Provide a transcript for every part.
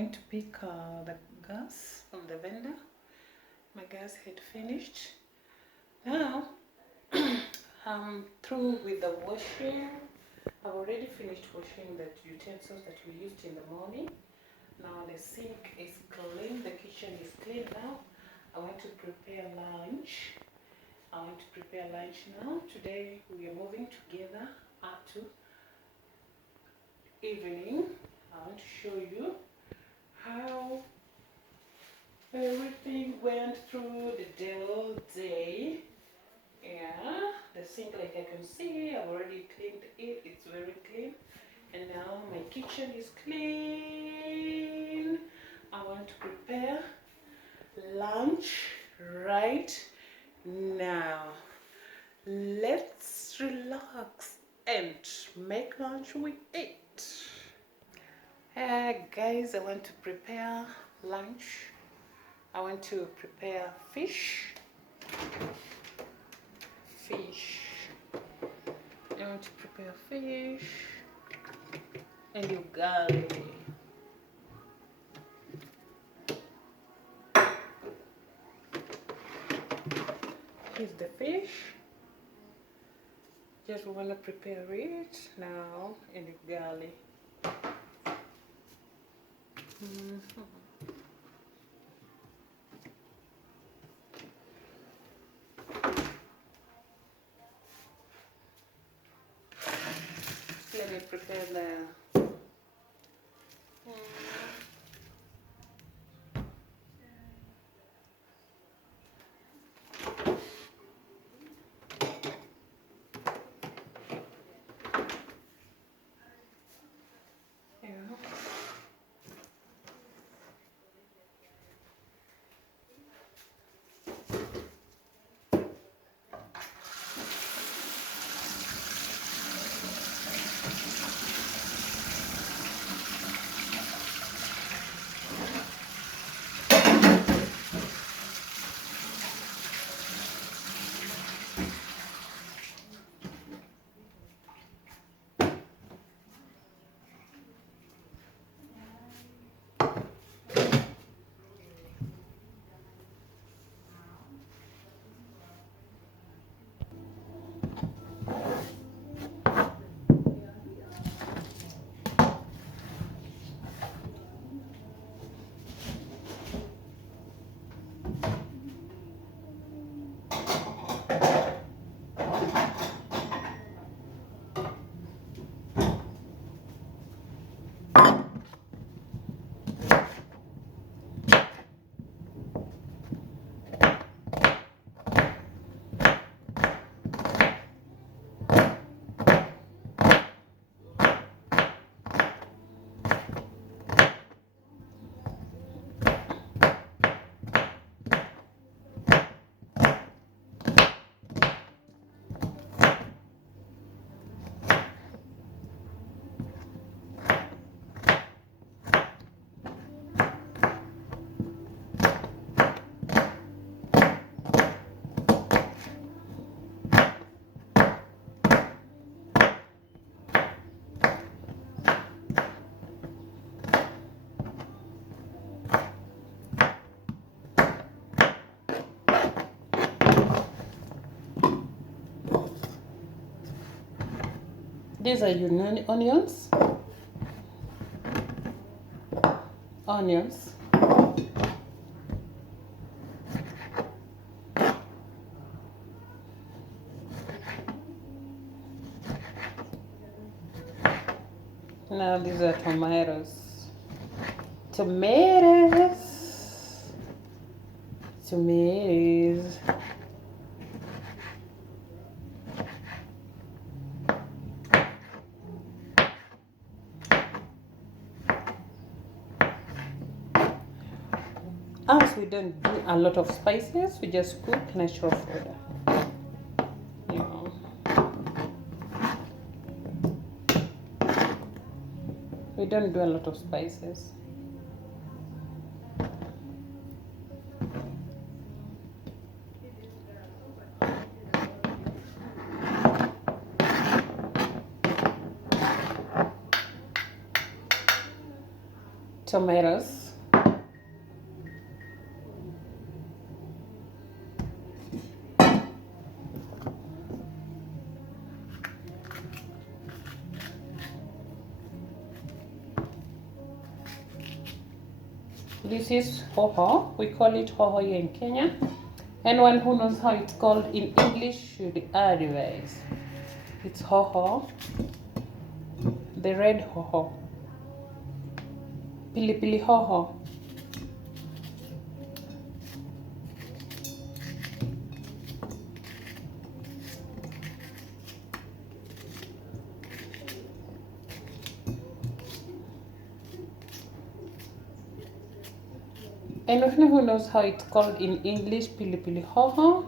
went to pick the gas from the vendor. My gas had finished. Now I'm through with the washing. I've already finished washing the utensils that we used in the morning. Now the sink is clean, the kitchen is clean now. I want to prepare lunch. Now. Today we are moving together up to evening. I want to show you how everything went through the whole day. Yeah, the sink, like I can see, I've already cleaned it. It's very clean. And now my kitchen is clean. I want to prepare lunch right now. Let's relax and make lunch we eat. Guys, I want to prepare lunch. I want to prepare fish. I want to prepare fish and ugali. Here's the fish. Just want to prepare it now in ugali. Let me prepare the these are onions. Now these are tomatoes. As we don't do a lot of spices, we just cook natural food. We don't do a lot of spices. tomatoes. This is hoho. We call it hoho here in Kenya. Anyone who knows how it's called in English should advise. It's hoho, the red hoho, pilipili hoho. Anyone who knows how it's called in English, pilipili hoho.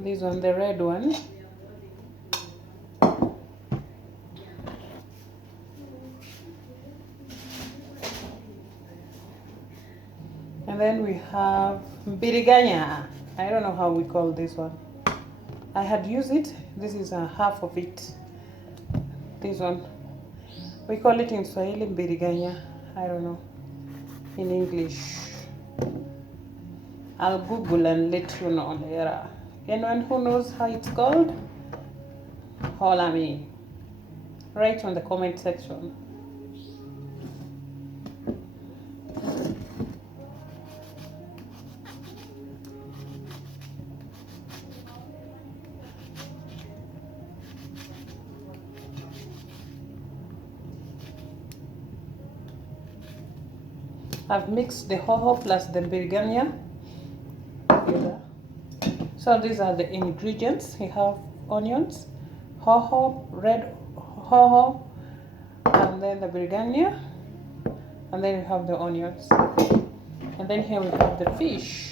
This one, the red one. And then we have biriganya. I don't know how we call this one. I had used it. This is a half of it. This one. We call it in Swahili biriganya. I don't know. In English. I'll Google and let you know later. Anyone who knows how it's called, holla me. Write on the comment section. I've mixed the hoho plus the biriganya together. So these are the ingredients. We have onions, hoho, red hoho, and then the biriganya, and then we have the onions. And then here we have the fish.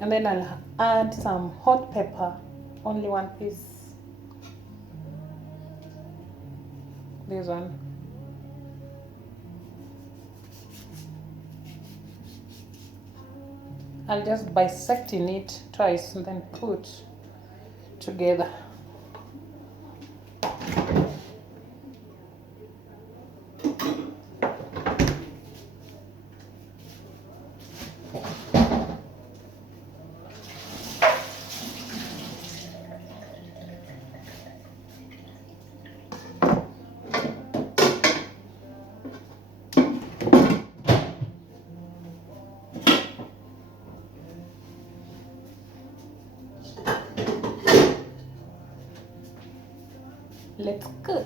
And then I'll add some hot pepper, only one piece. This one. I'll just bisecting it twice and then put together. Let's cook.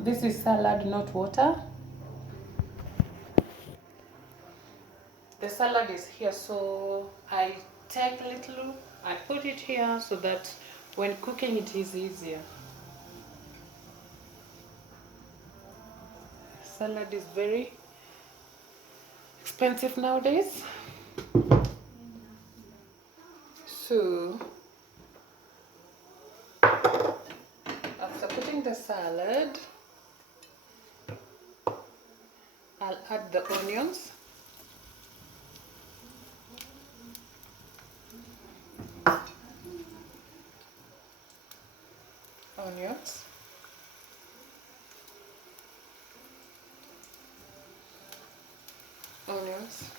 This is salad, not water. The salad is here, so I take a little, I put it here so that when cooking it is easier. Salad is very expensive nowadays. So after putting the salad, I'll add the onions. Onions. Onions.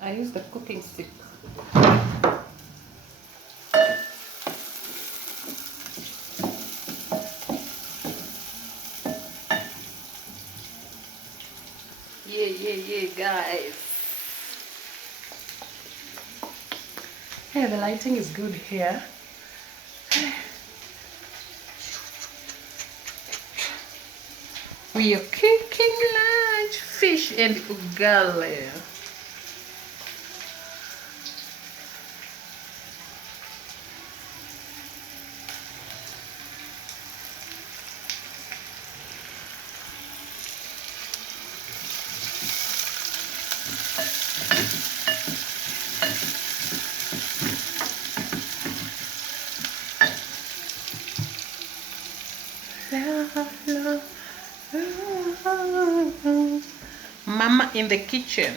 I use the cooking stick. Yeah, guys. Yeah, the lighting is good here. We are cooking large fish and ugali. Mama in the kitchen.